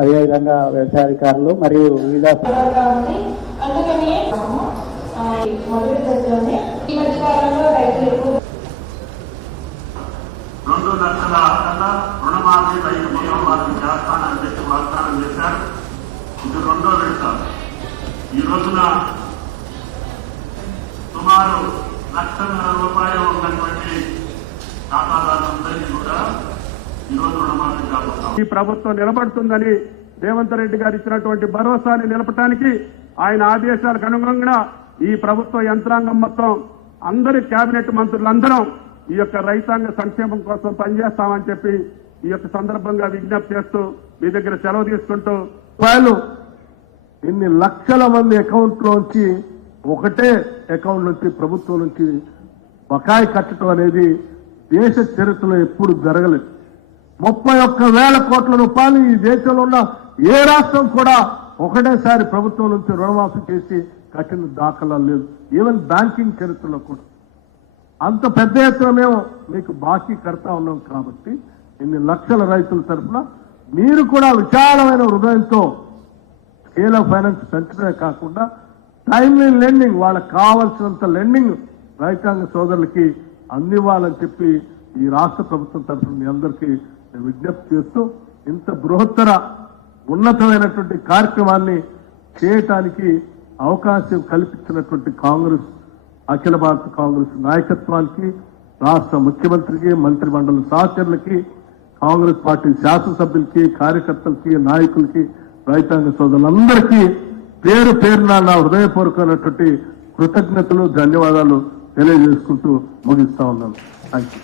అదేవిధంగా వ్యవసాయ అధికారులు మరియు వివిధ రుణమాఫీ రైతు మొత్తం వారికి చేస్తానని చెప్పి వాగ్దానం చేశారు. ఇది రెండో విడత. ఈ రోజున సుమారు ₹1,00,000 ఉన్నటువంటి ఖాతాదారులందరికీ కూడా ఈరోజు రుణమాఫీ కాబోతాం. ఈ ప్రభుత్వం నిలబడుతుందని రేవంత్ రెడ్డి గారు ఇచ్చినటువంటి భరోసాని నిలపడానికి ఆయన ఆదేశాలకు అనుగుణంగా ఈ ప్రభుత్వ యంత్రాంగం మొత్తం అందరి కేబినెట్ మంత్రులందరం ఈ యొక్క రైతాంగ సంక్షేమం కోసం పనిచేస్తామని చెప్పి ఈ యొక్క సందర్భంగా విజ్ఞప్తి చేస్తూ మీ దగ్గర సెలవు తీసుకుంటూ ఇన్ని లక్షల మంది అకౌంట్లోంచి ఒకటే అకౌంట్ నుంచి ప్రభుత్వం నుంచి బకాయి కట్టడం అనేది దేశ చరిత్రలో ఎప్పుడు జరగలేదు. 31,000 కోట్ల రూపాయలు ఈ దేశంలో ఉన్న ఏ రాష్ట్రం కూడా ఒకటేసారి ప్రభుత్వం నుంచి రుణమాఫీ చేసి కట్టిన దాఖలాలు లేదు. ఈవెన్ బ్యాంకింగ్ చరిత్రలో కూడా అంత పెద్ద ఎత్తున మేము మీకు బాకీ కడతా ఉన్నాం. కాబట్టి ఇన్ని లక్షల రైతుల తరఫున మీరు కూడా విశాలమైన హృదయంతో స్కేల్ ఆఫ్ ఫైనాన్స్ పెంచడమే కాకుండా టైమ్లీ లెండింగ్, వాళ్ళకి కావాల్సినంత లెండింగ్ రైతాంగ సోదరులకి అందివ్వాలని చెప్పి ఈ రాష్ట్ర ప్రభుత్వం తరఫున మీ అందరికీ విజ్ఞప్తి చేస్తూ ఇంత బృహత్తర ఉన్నతమైనటువంటి కార్యక్రమాన్ని చేయటానికి అవకాశం కల్పించినటువంటి కాంగ్రెస్, అఖిల భారత కాంగ్రెస్ నాయకత్వానికి, రాష్ట్ర ముఖ్యమంత్రికి, మంత్రి మండలి సహచరులకి, కాంగ్రెస్ పార్టీ శాసనసభ్యులకి, కార్యకర్తలకి, నాయకులకి, రైతాంగ సోదరులందరికీ పేరు పేరున నా హృదయపూర్వకమైనటువంటి కృతజ్ఞతలు, ధన్యవాదాలు తెలియజేసుకుంటూ ముగిస్తా ఉన్నాను. Thank you.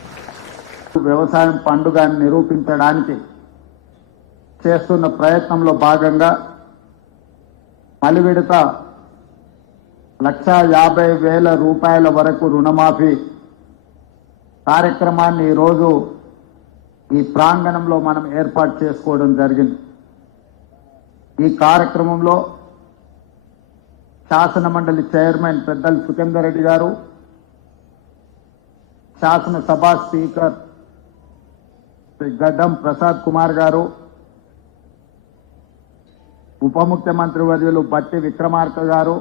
వ్యవసాయం పండుగ నిరూపించడానికి చేస్తున్న ప్రయత్నంలో భాగంగా మలి విడత ₹1,50,000 వరకు రుణమాఫీ కార్యక్రమాన్ని ఈరోజు ఈ ప్రాంగణంలో మనం ఏర్పాటు చేసుకోవడం జరిగింది. ఈ కార్యక్రమంలో శాసన మండలి చైర్మన్ పెద్దలు సుఖేందర్ రెడ్డి గారు, శాసనసభ స్పీకర్ గడ్డం ప్రసాద్ కుమార్ గారు, ఉప ముఖ్యమంత్రి వర్యులు బట్టి విక్రమార్క గారు,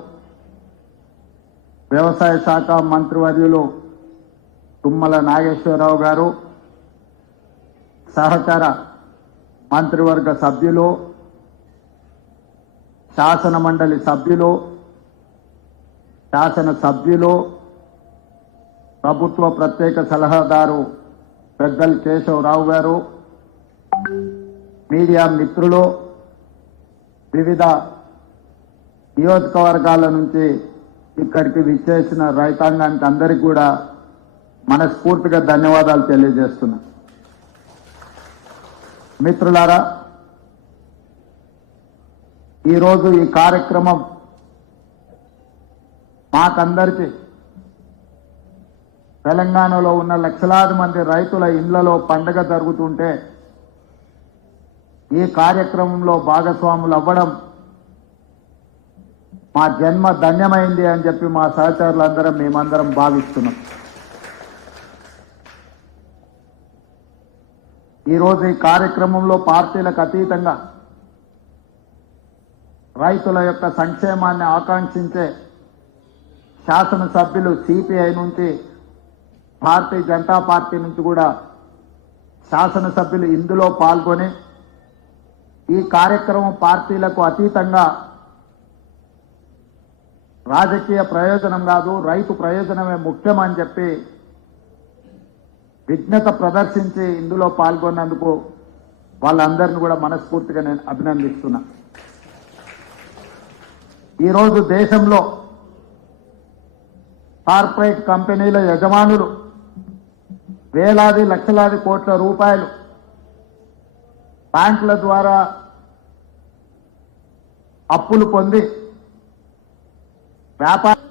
వ్యవసాయ శాఖ మంత్రివర్యులు తుమ్మల నాగేశ్వరరావు గారు, సహకార మంత్రివర్గ సభ్యులు, శాసన మండలి సభ్యులు, శాసనసభ్యులు, ప్రభుత్వ ప్రత్యేక సలహాదారు పెద్దలు కేశవరావు గారు, మీడియా మిత్రులు, వివిధ నియోజకవర్గాల నుంచి ఇక్కడికి విచ్చేసిన రైతాంగానికి అందరికీ కూడా మనస్ఫూర్తిగా ధన్యవాదాలు తెలియజేస్తున్నా. మిత్రులారా, ఈరోజు ఈ కార్యక్రమం మాకందరికీ తెలంగాణలో ఉన్న లక్షలాది మంది రైతుల ఇళ్లలో పండుగ జరుగుతుంటే ఈ కార్యక్రమంలో భాగస్వాములు అవ్వడం మా జన్మ ధన్యమైంది అని చెప్పి మా సహచరులందరం మేమందరం భావిస్తున్నాం. ఈరోజు ఈ కార్యక్రమంలో పార్టీలకు అతీతంగా రైతుల యొక్క సంక్షేమాన్ని ఆకాంక్షించే శాసనసభ్యులు సిపిఐ నుంచి, భారతీయ జనతా పార్టీ నుంచి కూడా శాసనసభ్యులు ఇందులో పాల్గొని ఈ కార్యక్రమం పార్టీలకు అతీతంగా రాజకీయ ప్రయోజనం కాదు, రైతు ప్రయోజనమే ముఖ్యమని చెప్పి విజ్ఞత ప్రదర్శించి ఇందులో పాల్గొన్నందుకు వాళ్ళందరినీ కూడా మనస్ఫూర్తిగా నేను అభినందిస్తున్నా. ఈరోజు దేశంలో కార్పొరేట్ కంపెనీల యజమానులు వేలాది లక్షలాది కోట్ల రూపాయలు బ్యాంకుల ద్వారా అప్పులు పొంది వ్యాపారం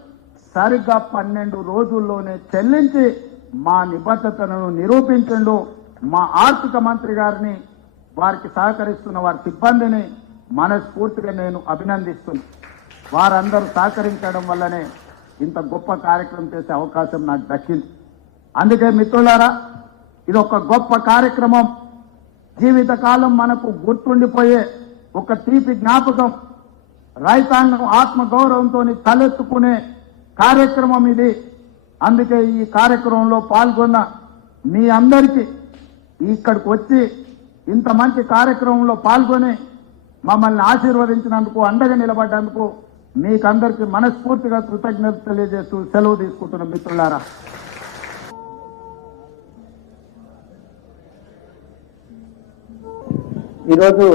సరిగ్గా 12 రోజుల్లోనే చెల్లించి మా నిబద్ధతను నిరూపించండు. మా ఆర్థిక మంత్రి గారిని, వారికి సహకరిస్తున్న వారి సిబ్బందిని మనస్ఫూర్తిగా నేను అభినందిస్తున్నా. వారందరూ సహకరించడం వల్లనే ఇంత గొప్ప కార్యక్రమం చేసే అవకాశం నాకు దక్కింది. అందుకే మిత్రులారా, ఇది ఒక గొప్ప కార్యక్రమం. జీవితకాలం మనకు గుర్తుండిపోయే ఒక తీపి జ్ఞాపకం, రైతాంగం ఆత్మగౌరవంతో తలెత్తుకునే కార్యక్రమం ఇది. అందుకే ఈ కార్యక్రమంలో పాల్గొన్న మీ అందరికీ ఇక్కడికి వచ్చి ఇంత మంచి కార్యక్రమంలో పాల్గొని మమ్మల్ని ఆశీర్వదించినందుకు, అండగా నిలబడ్డందుకు మీకందరికీ మనస్ఫూర్తిగా కృతజ్ఞతలు తెలియజేస్తూ సెలవు తీసుకుంటున్న మిత్రులారా. ఈరోజు